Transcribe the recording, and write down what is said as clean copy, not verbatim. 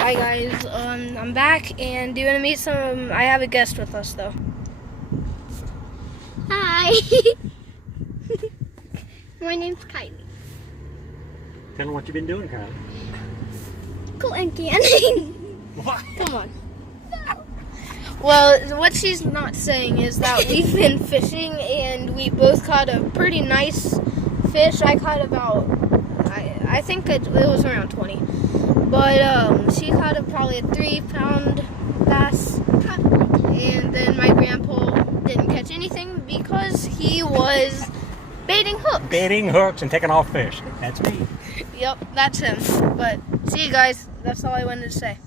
Hi guys, I'm back, and do you want to meet some? I have a guest with us though. Hi. My name's Kylie. Tell them what you've been doing, Kylie. Cool and candy. What? Come on. Well, what she's not saying is that we've been fishing, and we both caught a pretty nice fish. I caught about, I think it was around 20. But she caught probably a 3-pound bass. And then my grandpa didn't catch anything because he was baiting hooks. Baiting hooks and taking off fish. That's me. Yep, that's him. But see you guys. That's all I wanted to say.